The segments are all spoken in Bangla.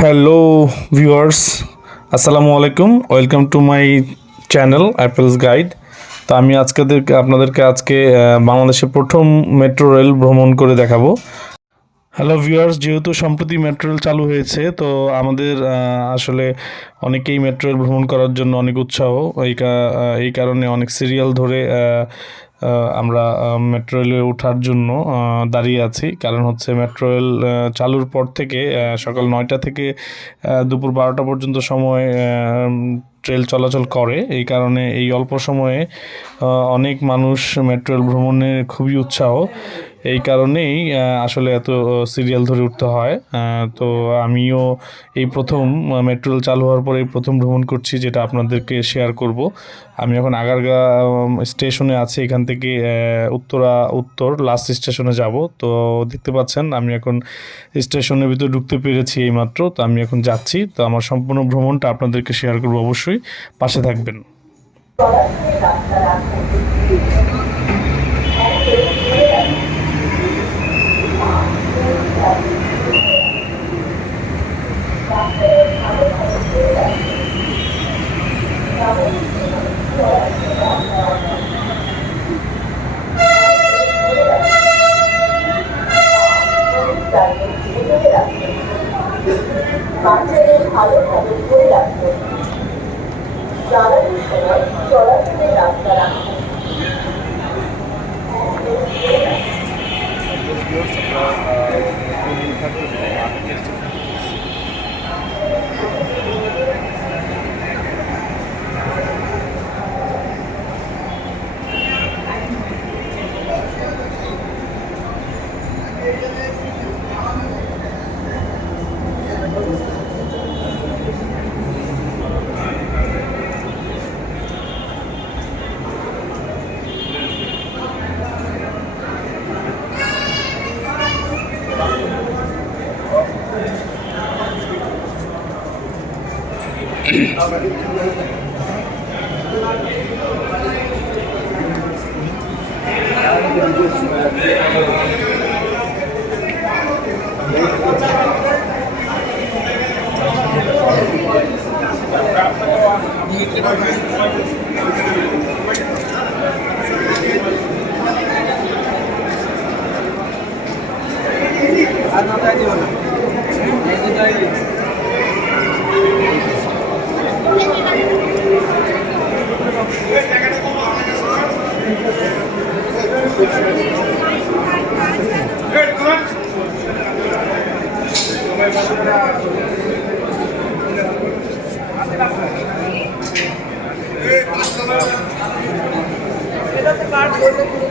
হ্যালো ভিউয়ার্স আসসালামু আলাইকুম। Welcome to my channel Apples Guide তো আমি আজকে আপনাদেরকে আজকে বাংলাদেশের প্রথম মেট্রো রেল ভ্রমণ করে দেখাবো। হ্যালো ভিউয়ার্স যেহেতু সম্প্রতি মেট্রো রেল চালু হয়েছে, তো আমাদের আসলে অনেকেই মেট্রো রেল ভ্রমণ করার জন্য অনেক উৎসাহ। এই কারণে অনেক সিরিয়াল ধরে আমরা মেট্রো রেলে ওঠার জন্য দাঁড়িয়ে আছি। কারণ হচ্ছে মেট্রো রেল চালুর পর থেকে সকাল নয়টা থেকে দুপুর বারোটা পর্যন্ত সময় ট্রেল চলাচল করে। এই কারণে এই অল্প সময়ে অনেক মানুষ মেট্রো রেল ভ্রমণে খুবই উৎসাহ। এই কারণেই আসলে এত সিরিয়াল ধরে উঠতে হয়। তো আমিও এই প্রথম মেট্রো রেল চালু হওয়ার পরে প্রথম ভ্রমণ করছি, যেটা আপনাদেরকে শেয়ার করব। আমি এখন আগারগা স্টেশনে আছি, এখান থেকে উত্তরা, উত্তর লাস্ট স্টেশনে যাব। তো দেখতে পাচ্ছেন, আমি এখন স্টেশনের ভিতরে ঢুকতে পেরেছি এইমাত্র। তো আমি এখন যাচ্ছি, তো আমার সম্পূর্ণ ভ্রমণটা আপনাদেরকে শেয়ার করব অবশ্যই। পাশে থাকবেন। বাচ্চাদের ভালো খবর করে রাখবেন জ্বালানির সময় চলাচলের রাস্তা রাখুন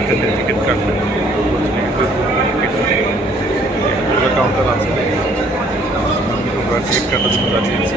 এখানে টিকিট কাটবেন কাউন্টার আছে আমরা টিকিট কাটার জন্য রাজি আছি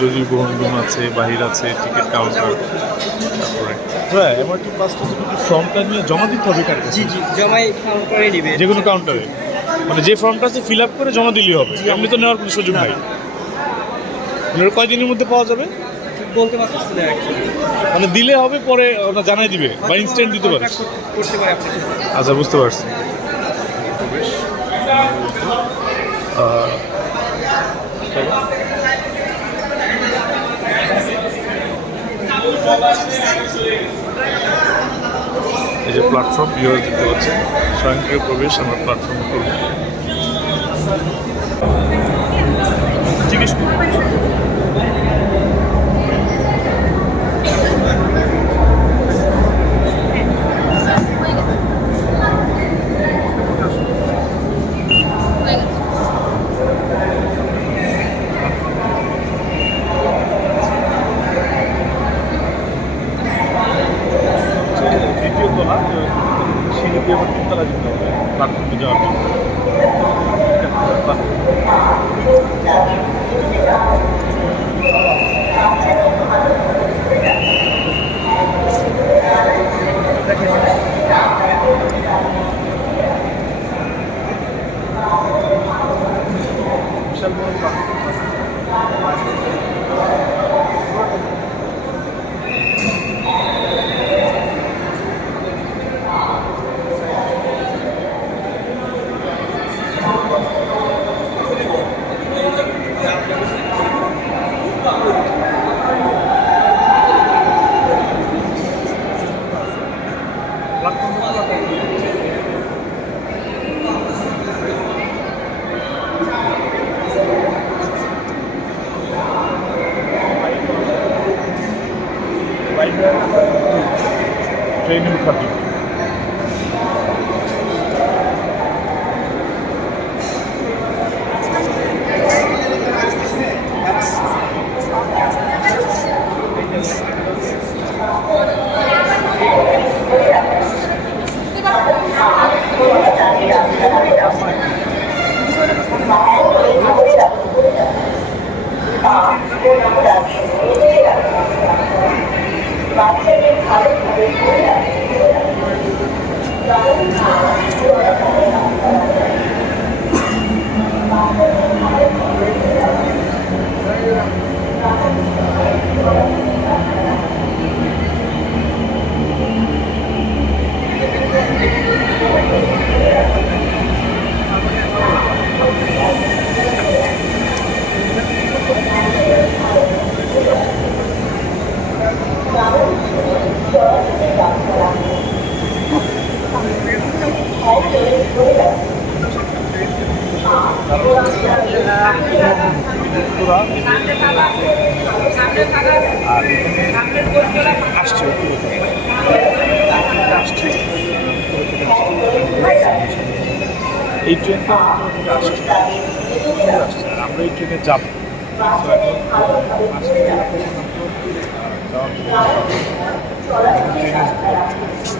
জরুরি গ্রহণ রুম আছে বাহির আছে টিকিট কাউন্টার তারপরে। হ্যাঁ এমআরটি পাসটা যদি ফর্মটা নিয়ে জমা দিতে হবে কার জি জি জমাই কাউন্ট করে নিবে। যে কোনো কাউন্টারে মানে যে ফর্মটা আছে ফিল আপ করে জমা দিলেই হবে। এমনি তো নেওয়ার কোনো সুযোগ নাই। কয়দিনের মধ্যে পাওয়া যাবে? বলতে পারতেছি না অ্যাকচুয়ালি মানে দিলে হবে পরে ওটা জানাই দিবে বা ইনস্ট্যান্ট দিতে পারে। করতে পারে আচ্ছা বুঝতে পারছি। যে প্ল্যাটফর্ম ভিউয়ার দেখতে পাচ্ছেন স্বয়ংক্রিয় প্রবেশ আমরা প্ল্যাটফর্ম করব। জিজ্ঞেস আসছে আসছে এই ট্রেনটা আসছে আসছে আমরা এই ট্রেনে যাব। ট্রেনে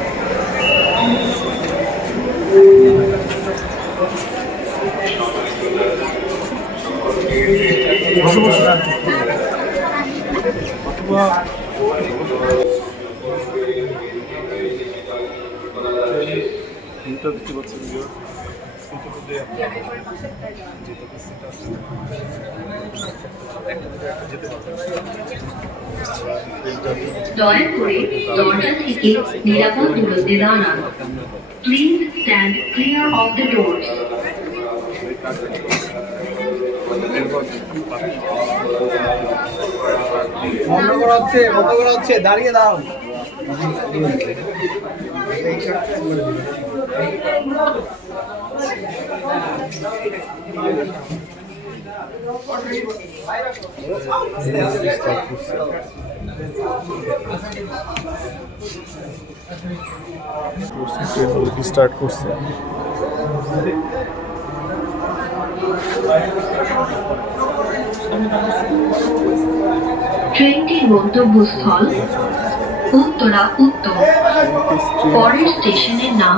দেখতে পাচ্ছেন দয়া করে দরজা থেকে নিরাপদ দূরত্বে দাঁড়ান please stand clear of the doors বন্ধ করা হচ্ছে বন্ধ করা হচ্ছে দাঁড়িয়ে দাও স্টার্ট করছে? ট্রেনটির গন্তব্যস্থল উত্তরা উত্তর। পরের স্টেশনের নাম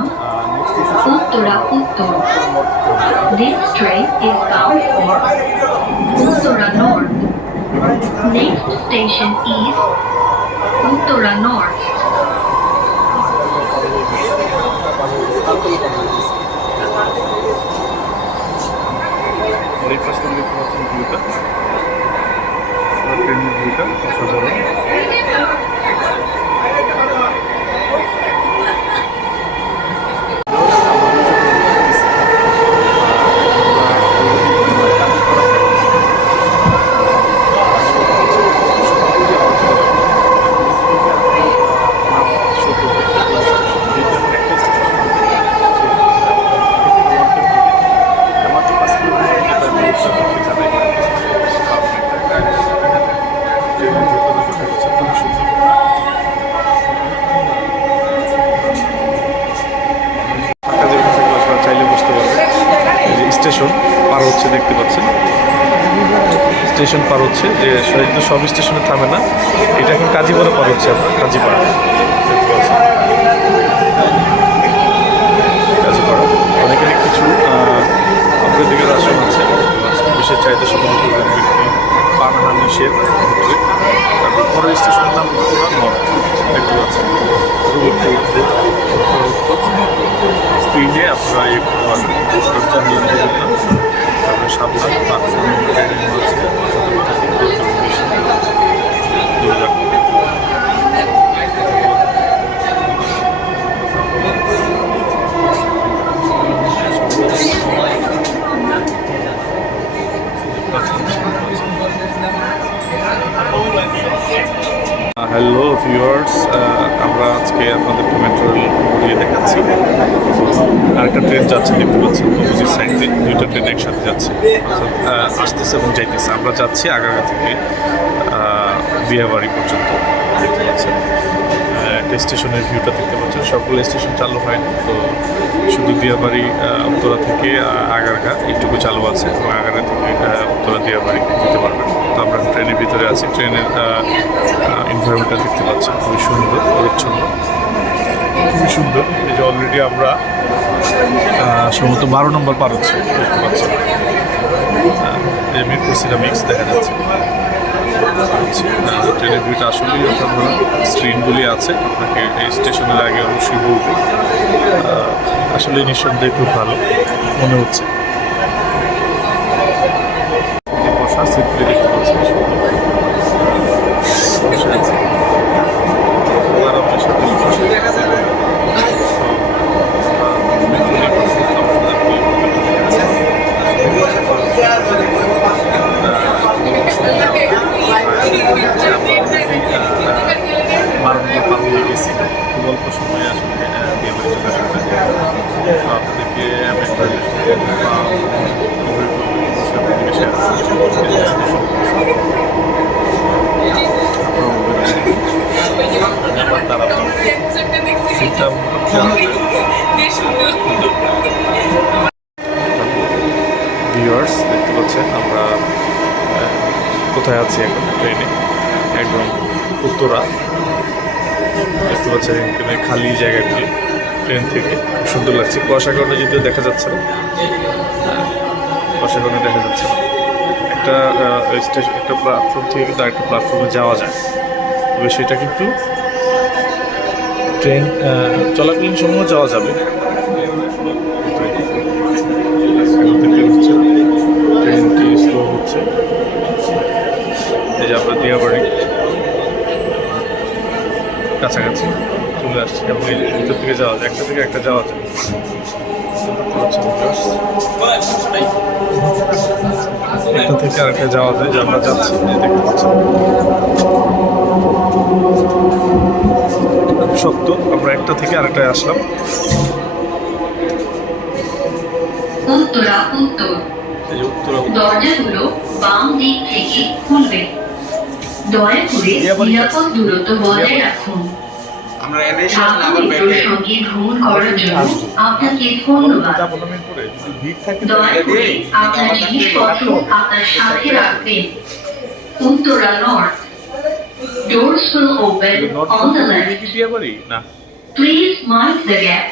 Uttara Uttar. This train is for Uttara north next station is Uttara north এই পাশে দেখতে পাচ্ছেন ভিউটা ট্রেনের ভিউটা অসাধারণ স্টেশন পার হচ্ছে, যে কিন্তু সব স্টেশনে থামে না। এটা এখন কাজীপাড়া পার হচ্ছে আপনার কাজীপাড়া। কাজীপাড়া। অনেকেরই কিছু আপনাদের দিকে আশ্রম আছে। বিশেষ চাহিদা সম্পন্ন ব্যক্তি পানাহা তারপর স্টেশনের নাম উত্তরা নর্থ। দেখতে আপনারা এই দরজা নিয়ে দেবেন না তারপরে সাবধান প্ল্যাটফর্মে আছে দূরে রাখুন হ্যালো ভিউয়ার্স আমরা আজকে আপনাদেরকে মেট্রো রেল ঘুরিয়ে দেখাচ্ছি আরেকটা ট্রেন যাচ্ছে দেখতে পাচ্ছেন অপোজিট সাইড দিয়ে দুইটা ট্রেন একসাথে যাচ্ছে অর্থাৎ, আহ, আসতেছে এবং যাইতেছে আমরা যাচ্ছি আগারগা থেকে আহ, বিয়াবাড়ি পর্যন্ত দেখতে পাচ্ছেন আহ, একটা স্টেশনের ভিউটা দেখতে পাচ্ছেন সবগুলো স্টেশন চালু হয়নি তো শুধু দিয়াবাড়ি আহ, উত্তরা থেকে আহ, আগারগা এইটুকু চালু আছে এবং আগারগা থেকে আহ, উত্তরা দিয়াবাড়ি যেতে পারবেন। তো আমরা ট্রেনের ভিতরে আছি ট্রেনের এনভায়রনমেন্টটা দেখতে পাচ্ছেন খুবই সুন্দর পরিচ্ছন্ন খুবই সুন্দর। এই যে অলরেডি আমরা সম্ভবত বারো নম্বর পার হচ্ছে দেখতে পাচ্ছি। মিরপুর সিরামিক্স দেখা যাচ্ছে। ট্রেনের ভিউটা আসলেই অসাধারণ স্ক্রিনগুলি আছে। আপনাকে এই স্টেশনের আগে অবশ্যই বলব। আসলে নিঃসন্দেহে খুব ভালো মনে হচ্ছে। এই সুন্দর কুয়াশা কারণে যদিও দেখা যাচ্ছে না। আহ, কুয়াশার কারণে দেখা যাচ্ছে না। একটা স্টেশন একটা প্ল্যাটফর্ম থেকে কিন্তু আরেকটা প্ল্যাটফর্মে যাওয়া যায়। তবে সেটা কিন্তু ট্রেন চলাকালীন সময় যাওয়া যাবে। ট্রেনটি স্লো হচ্ছে। এই যে আমরা দিয়াবাড়ি কাছাকাছি। চলে আসছি এবং এই ভিতর থেকে যাওয়া যায় একটা থেকে একটা যাওয়া যায়? একটা থেকে আরেকটা যাওয়া যায় যে আমরা যাচ্ছি দেখতে খুব শক্ত আমরা একটা থেকে আরেকটায় আসলাম। উত্তরা উত্তরা দরজাগুলো বাম দিক থেকে খুলবে। দয়া করে নিরাপদ দূরত্ব বজায় রাখুন। আমরা সঙ্গে ভ্রমণ করার জন্য আপনাকে ধন্যবাদ করে আপনার জিনিসপত্র আপনার সাথে রাখবেন Uttara north Doors will open on the left. Please mind the gap.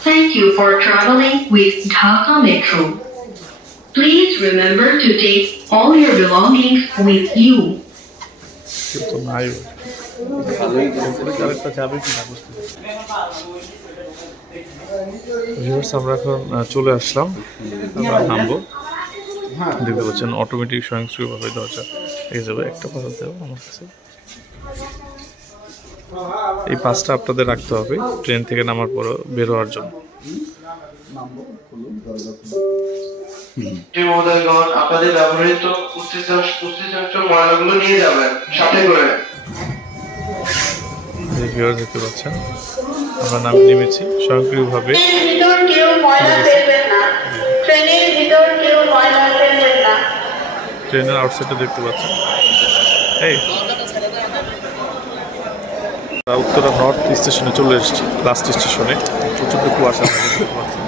Thank you for traveling with Dhaka Metro. Please remember to take all your belongings with you. আমরা এখন চলে আসলাম। আমরা নামবো দেখতে পাচ্ছেন অটোমেটিক স্বয়ংক্রিয়ভাবে দরজা এই যাবে একটা পাতা দেবো আমার কাছে। এই পাঁচটা আপনাদের রাখতে হবে, ট্রেন থেকে নামার পর বের হওয়ার জন্য। আপনাদের ব্যবহৃত ময়লাগুলো নিয়ে যাবেন, সাথে করে। এই ভিউয়ার দেখতে পাচ্ছেন, আমরা নামে নেমেছি স্বয়ংক্রিয়ভাবে ট্রেনের ভিতর কেউ ময়লা ফেলবেন না ট্রেনের ভিতর কেউ ময়লা ফেলবেন না ট্রেনের আউটসাইডে দেখতে পাচ্ছেন। এই। উত্তরা নর্থ স্টেশনে চলে এসেছি লাস্ট স্টেশনে প্রচণ্ড কুয়াশা দেখতে পাচ্ছেন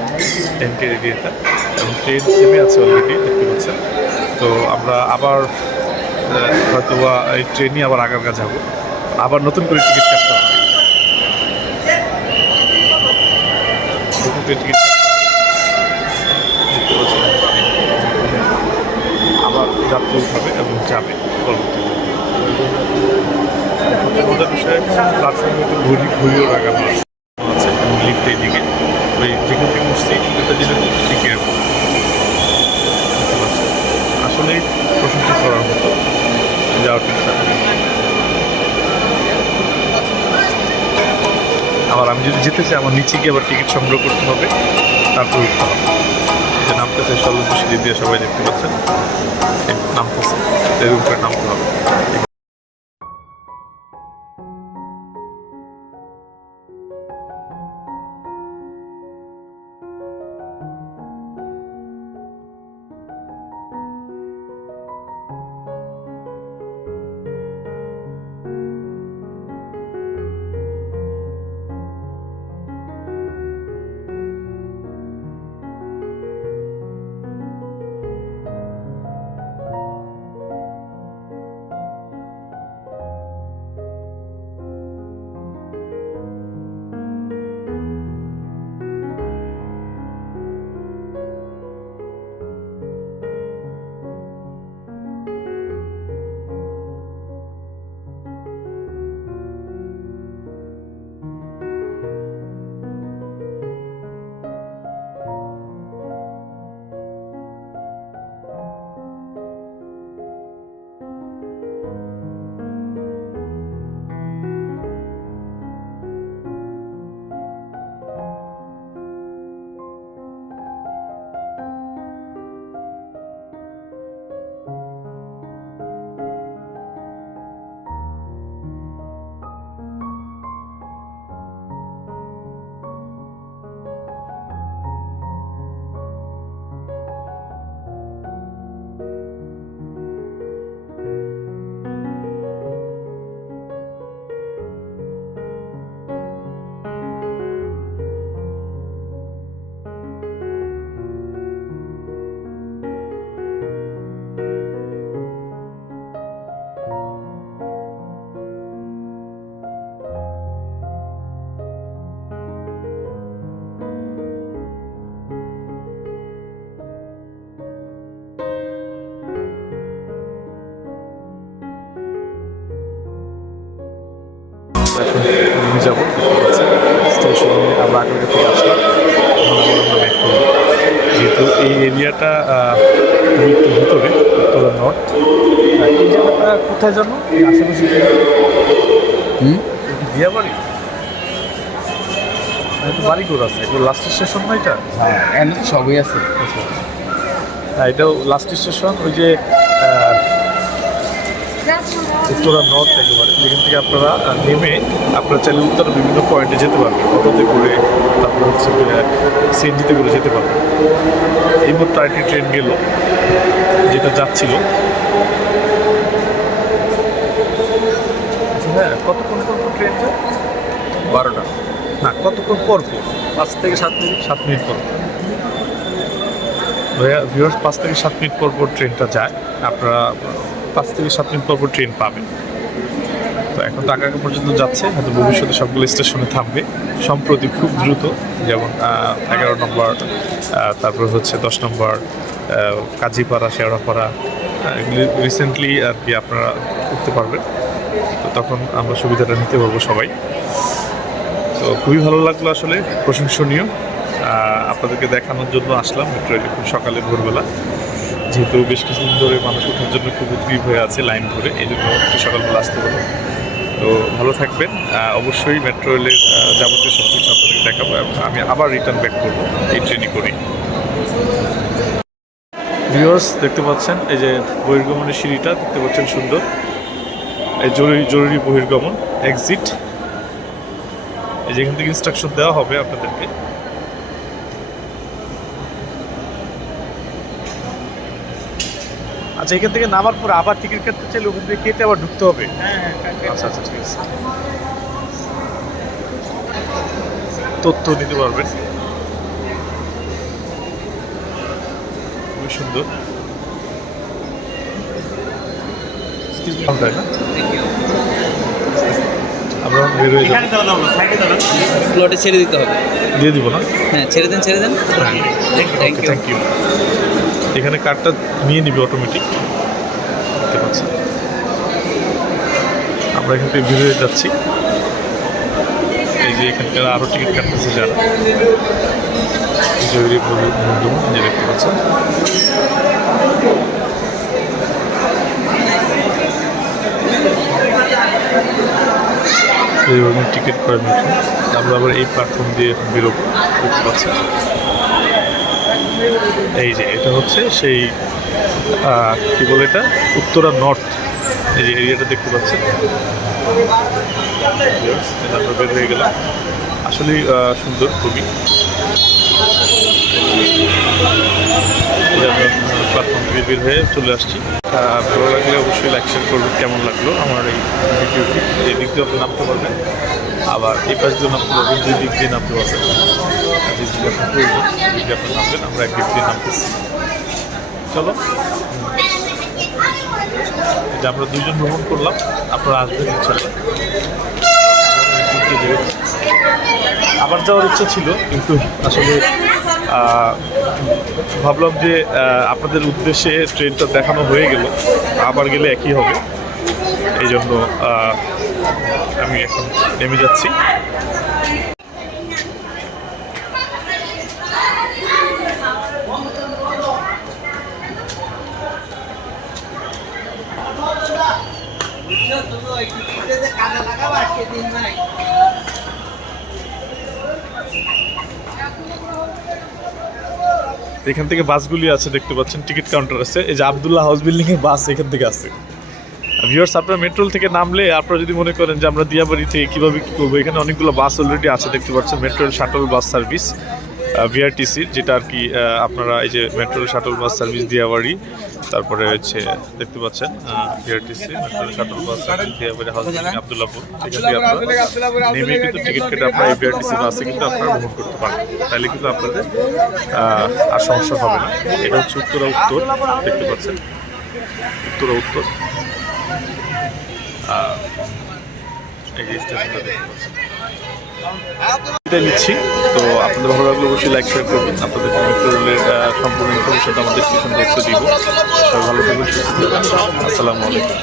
এনকে এরিয়াটা এবং ট্রেন থেমে আছে অলরেডি দেখতে পাচ্ছেন। তো আমরা আবার হয়তো এই ট্রেনই আবার আগারগা যাব। আবার নতুন করে টিকিট কাটতে হবে। টিকিট আবার যাত্রী উঠাবে এবং যাবে পরবর্তীতে। একটু ঘুরি ঘুরিও লাগানো আছে। এবং লিফটে দিকে। ওই যেখান উঠছি আসলেই প্রশংসা করার মতো যাওয়ার ঠিক থাকে আবার আমি যদি যেতে চাই আমার নিচে গিয়ে আবার টিকিট সংগ্রহ করতে হবে। তারপর উঠতে হবে। যে নামতেছে সর্বোচ্চ সিঁড়ি দিয়ে সবাই দেখতে পাচ্ছেন। এই নামতেছে। এর উপরে নামতে হবে যাব। স্টেশনে আমরা আগে থেকে আসলাম। যেহেতু এই এরিয়াটা একটু ভিতরে উত্তরা নর্থ। এই জায়গাটা কোথায় জানো এই আশেপাশে হুম? বিয়া বাড়ি বাড়ি করে আছে। এগুলো লাস্ট স্টেশন না এটা? হ্যাঁ সবই আছে। হ্যাঁ এটাও লাস্ট স্টেশন ওই যে উত্তরা নর্থ একেবারে যেখান থেকে আপনারা নেমে আপনারা চাইলে উত্তরা বিভিন্ন পয়েন্টে যেতে পারবেন। অটোতে করে তারপর হচ্ছে সিএনজিতে করে যেতে পারবেন। এই মাত্র আরেকটি ট্রেন গেল যেটা যাচ্ছিল। আচ্ছা হ্যাঁ কতক্ষণ পর পর ট্রেন যায়? বারোটা। না কতক্ষণ পর পর? পাঁচ থেকে সাত মিনিট। সাত মিনিট পর। ভিউয়ার্স পাঁচ থেকে সাত মিনিট পর পর ট্রেনটা যায়। আপনারা পাঁচ থেকে সাত মিনিট পর ট্রেন পাবেন তো এখন তো টাকা পর্যন্ত যাচ্ছে, হয়তো ভবিষ্যতে সবগুলো স্টেশনে থামবে। সম্প্রতি খুব দ্রুত, যেমন এগারো নম্বর তারপর হচ্ছে দশ নম্বর কাজীপাড়া, শেওড়াপাড়া রিসেন্টলি আর কি আপনারা করতে পারবেন। তো তখন আমরা সুবিধাটা নিতে পারব সবাই। তো খুবই ভালো লাগল আসলে, প্রশংসনীয়। আপনাদেরকে দেখানোর জন্য আসলাম। মেট্রো খুব সকালে ভোরবেলা। যেহেতু বেশ কিছুদিন ধরে মানুষ ওঠার জন্য খুব উদ্গ্রীব হয়ে আছে লাইন ধরে, এই জন্য একটু সকালবেলা আসতে হলো তো ভালো থাকবেন। অবশ্যই মেট্রো রেলের যাবতীয় সব কিছু আপনাদেরকে দেখাবো এবং আমি আবার রিটার্ন ব্যাক করব এই ট্রেনই করি ভিউয়ার্স দেখতে পাচ্ছেন, এই যে বহির্গমনের সিঁড়িটা, দেখতে পাচ্ছেন সুন্দর। এই জরুরি জরুরি বহির্গমন এক্সিট এই যেখান থেকে ইনস্ট্রাকশন দেওয়া হবে আপনাদেরকে। আচ্ছা এখান থেকে নামার পর আবার টিকিট কাটতে চাইলে ওখান থেকে কেটে আবার ঢুকতে হবে? আচ্ছা আচ্ছা ঠিক আছে। তথ্য নিতে পারবেন খুবই সুন্দর। না আমরা বের হয়ে যাব। প্লটে ছেড়ে দিতে হবে। দিয়ে দিব না? হ্যাঁ ছেড়ে দেন ছেড়ে দেন। থ্যাংক ইউ থ্যাংক ইউ এখানে কার্ডটা নিয়ে নিবি অটোমেটিক দেখতে পাচ্ছি। আমরা এখান থেকে বের হয়ে যাচ্ছি। এই যে এখানকার আরও টিকিট কাটতেছে যারা। জরুরি বন্ধু যে দেখতে পাচ্ছেন। এইভাবে টিকিট করে নিচ্ছি আমরা আবার এই প্ল্যাটফর্ম দিয়ে বেরোবো দেখতে পাচ্ছেন এই যে, এটা হচ্ছে সেই কি বলে এটা? উত্তরা নর্থ এই যে এরিয়াটা দেখতে পাচ্ছেন। বের হয়ে গেলাম। আসলে সুন্দর খুবই। বের হয়ে চলে আসছি। ভালো লাগলে অবশ্যই লাইক শেয়ার করবেন, কেমন লাগল আমার এই ভিডিওটি? এই দিক দিয়ে আপনি নামতে পারবেন। আবার এই পাশ দিয়ে নামতে পারবেন, দুই দিক দিয়ে নামতে পারবেন। আর যে দিকে আপনার প্রয়োজন সেই দিকে আপনি নামবেন, আমরা এক দিক দিয়ে নামতেছি। চলো। যে আমরা দুজন ভ্রমণ করলাম, আপনারা আসবেন ইনশাল্লাহ আবার যাওয়ার ইচ্ছা ছিল, কিন্তু আসলে ভাবলাম যে আপনাদের উদ্দেশ্যে ট্রেনটা দেখানো হয়ে গেল, আবার গেলে একই হবে। এই জন্য আমি এখন নেমে যাচ্ছি। এখান থেকে বাসগুলি আছে, দেখতে পাচ্ছেন, টিকিট কাউন্টার আছে। এই যে আবদুল্লাহ হাউস বিল্ডিং এর বাস এখান থেকে আছে। ভিউয়ার্স আপনারা মেট্রোল থেকে নামলে, আপনারা যদি মনে করেন যে আমরা দিয়াবাড়ি থেকে কীভাবে কী করব, এখানে অনেকগুলো বাস অলরেডি আছে, দেখতে পাচ্ছেন মেট্রোল শাটল বাস সার্ভিস ভিআরটিসির যেটা আর কি আপনারা এই যে metrorail shuttle bus service Diabari, তারপরে হচ্ছে দেখতে পাচ্ছেন BRTC metrorail shuttle bus service Diabari house Abdullahpur. এখান থেকে আপনারা নেমে কিন্তু টিকিট কেটে আপনারা এই ভিআরটিসি বাসে কিন্তু আপনারা ভ্রমণ করতে পারেন তাহলে কিন্তু আপনাদের আর সমস্যা হবে না। এটা হচ্ছে উত্তরা উত্তর, দেখতে পাচ্ছেন। উত্তরা উত্তর। এই স্টেশনটা দেখতে পাচ্ছেন। নিচ্ছি। তো আপনাদের ভালো লাগলে অবশ্যই লাইক শেয়ার করবেন। আপনাদের আহ, সম্পূর্ণ ইনফরমেশনটা আমাদের ডিসক্রিপশন বক্সে দিব। সবাই ভালো থাকবেন সুস্থ থাকবেন। আসসালামু আলাইকুম।